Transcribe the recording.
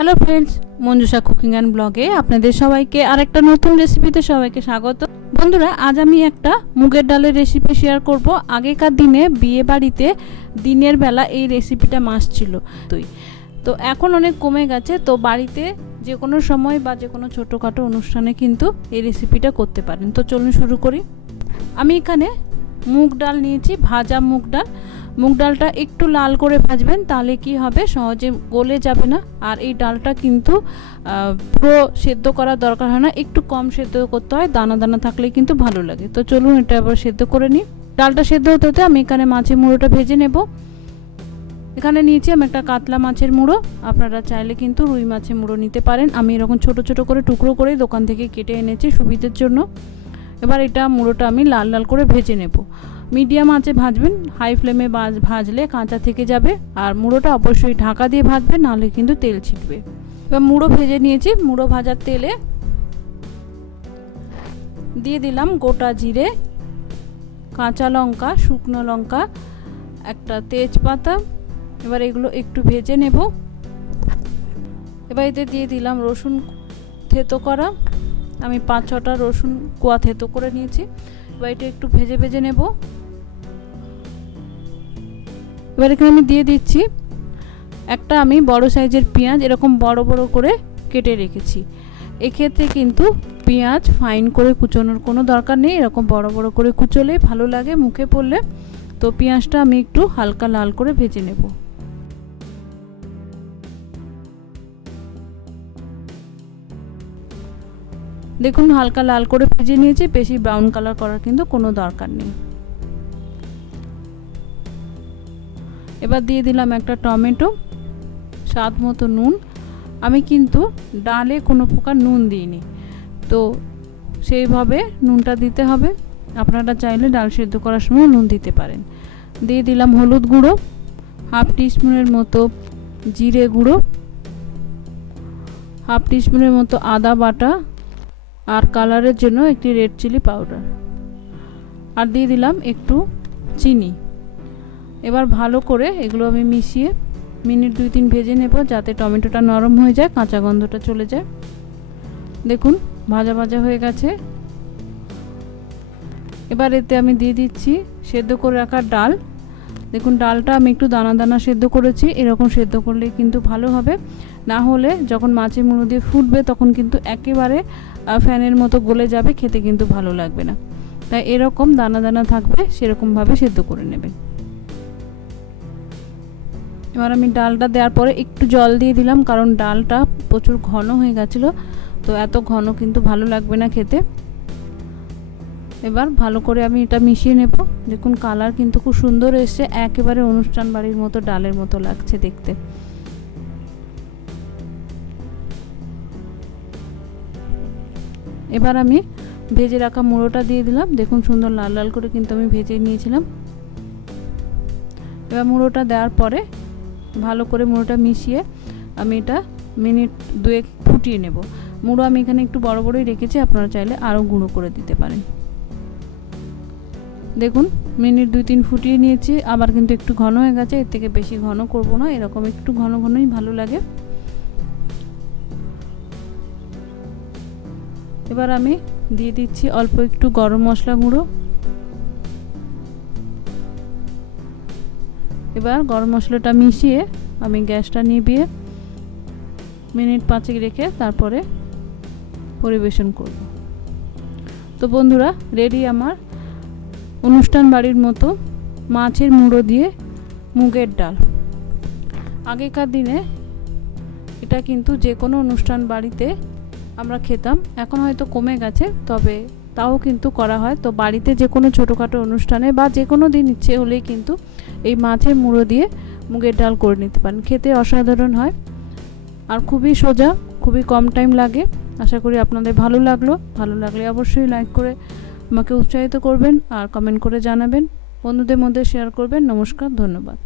Hello friends, Manjusha cooking and ব্লগে আপনাদের সবাইকে আরেকটা নতুন রেসিপিতে সবাইকে স্বাগত। বন্ধুরা, আজ আমি একটা মুগের ডালের রেসিপি শেয়ার করব। আগেকার দিনে বিয়ে বাড়িতে দিনের বেলা এই রেসিপিটা মাস্ট ছিল। তো এখন অনেক কমে গেছে। তো বাড়িতে যে কোনো সময় বা যে কোনো ছোটোখাটো অনুষ্ঠানে কিন্তু এই রেসিপিটা করতে পারেন। তো চলুন শুরু করি। আমি এখানে মুগ ডাল নিয়েছি, ভাজা মুগ ডাল। মুগ ডালটা একটু লাল করে ভাজবেন, তাহলে কি হবে, সহজে গলে যাবে না। আর এই ডালটা কিন্তু পুরো সেদ্ধ করার দরকার হয় না, একটু কম সেদ্ধ করতে হয়, দানা দানা থাকলে কিন্তু ভালো লাগে। তো চলুন এটা আবার সেদ্ধ করে নিই। ডালটা সেদ্ধ হতে হতে আমি এখানে মাছের মুড়োটা ভেজে নেব। এখানে নিয়েছি আমি একটা কাতলা মাছের মুড়ো, আপনারা চাইলে কিন্তু রুই মাছের মুড়ো নিতে পারেন। আমি এরকম ছোট ছোট করে টুকরো করে দোকান থেকে কেটে এনেছি সুবিধার জন্য। এবার এটা মুড়োটা আমি লাল লাল করে ভেজে নেব। মিডিয়াম আঁচে ভাজবেন, হাই ফ্লেমে ভাজলে কাঁচা থেকে যাবে। আর মুড়োটা অবশ্যই ঢাকা দিয়ে ভাজবেন, নাহলে কিন্তু তেল ছিটবে। এবার মুড়ো ভেজে নিয়েছি। মুড়ো ভাজার তেলে দিয়ে দিলাম গোটা জিরে, কাঁচা লঙ্কা, শুকনো লঙ্কা, একটা তেজপাতা। এবার এগুলো একটু ভেজে নেব। এবার এতে দিয়ে দিলাম রসুন থেতো করা। আমি 5-6টা রসুন কোয়া থেতো করে নিয়েছি। এবার এটা একটু ভেজে ভেজে নেব। এবার এখানে আমি দিয়ে দিচ্ছি একটা আমি বড় সাইজের পেঁয়াজ, এরকম বড় বড় করে কেটে রেখেছি। এক্ষেত্রে কিন্তু পেঁয়াজ ফাইন করে কুচোনোর কোনো দরকার নেই, এরকম বড় বড় করে কুচোলে ভালো লাগে মুখে পড়লে। তো পেঁয়াজটা আমি একটু হালকা লাল করে ভেজে নেব। দেখুন হালকা লাল করে ভেজে নিয়েছি, বেশি ব্রাউন কালার করার কিন্তু কোনো দরকার নেই। এবার দিয়ে দিলাম একটা টমেটো, স্বাদ মতো নুন। আমি কিন্তু ডালে কোনো প্রকার নুন দিইনি, তো সেইভাবে নুনটা দিতে হবে। আপনারা চাইলে ডাল সেদ্ধ করার সময় নুন দিতে পারেন। দিয়ে দিলাম হলুদ গুঁড়ো, 1/2 টিস্পুনের মতো জিরে গুঁড়ো, 1/2 টিস্পুনের মতো আদা বাটা, আর কালারের জন্য একটি রেড চিলি পাউডার, আর দিয়ে দিলাম একটু চিনি। এবার ভালো করে এগুলো আমি মিশিয়ে মিনিট 2-3 ভেজে নেব, যাতে টমেটোটা নরম হয়ে যায়, কাঁচা গন্ধটা চলে যায়। দেখুন ভাজা ভাজা হয়ে গেছে। এবার এতে আমি দিয়ে দিচ্ছি সেদ্ধ করে রাখা ডাল। দেখুন ডালটা আমি একটু দানা দানা সেদ্ধ করেছি, এরকম সেদ্ধ করলে কিন্তু ভালো হবে। না হলে যখন মাছের মুড়ো দিয়ে ফুটবে তখন কিন্তু একেবারে ফ্যানের মতো গলে যাবে, খেতে কিন্তু ভালো লাগবে না। তাই এরকম দানা দানা থাকবে, সেরকমভাবে সেদ্ধ করে নেবেন। এবার আমি ডালটা দেওয়ার পরে একটু জল দিয়ে দিলাম, কারণ ডালটা প্রচুর ঘন হয়ে গেছিলো, তো এত ঘন কিন্তু ভালো লাগবে না খেতে। এবার ভালো করে আমি এটা মিশিয়ে নেব। দেখুন কালার কিন্তু খুব সুন্দর এসছে, একেবারে অনুষ্ঠান বাড়ির মতো ডালের মতো লাগছে দেখতে। এবার আমি ভেজে রাখা মুড়োটা দিয়ে দিলাম। দেখুন সুন্দর লাল লাল করে কিন্তু আমি ভেজে নিয়েছিলাম। এবার মুড়োটা দেওয়ার পরে ভালো করে মুড়োটা মিশিয়ে আমি এটা মিনিট 2 ফুটিয়ে নেব। মুড়ো আমি এখানে একটু বড় বড়ই রেখেছি, আপনারা চাইলে আরও গুঁড়ো করে দিতে পারেন। দেখুন মিনিট 2-3 ফুটিয়ে নিয়েছি, আবার কিন্তু একটু ঘন হয়ে গেছে। এর থেকে বেশি ঘন করব না, এরকম একটু ঘন ঘনই ভালো লাগে। এবার আমি দিয়ে দিচ্ছি অল্প একটু গরম মশলা গুঁড়ো। এবার গরম মশলাটা মিশিয়ে আমি গ্যাসটা নিভিয়ে মিনিট 5 রেখে তারপরে পরিবেশন করব। তো বন্ধুরা, রেডি আমার অনুষ্ঠান বাড়ির মতো মাছের মুড়ো দিয়ে মুগের ডাল। আগেকার দিনে এটা কিন্তু যে কোনো অনুষ্ঠান বাড়িতে আমরা খেতাম, এখন হয়তো কমে গেছে, তবে তাও কিন্তু করা হয়। তো বাড়িতে যে কোনো ছোটোখাটো অনুষ্ঠানে বা যে কোনো দিন ইচ্ছে হলেই কিন্তু এই মাছের মুড়ো দিয়ে মুগের ডাল করে নিতে পারেন। খেতে অসাধারণ হয়, আর খুবই সোজা, খুবই কম টাইম লাগে। আশা করি আপনাদের ভালো লাগলো। ভালো লাগলে অবশ্যই লাইক করে আমাকে উৎসাহিত করবেন, আর কমেন্ট করে জানাবেন, বন্ধুদের মধ্যে শেয়ার করবেন। নমস্কার, ধন্যবাদ।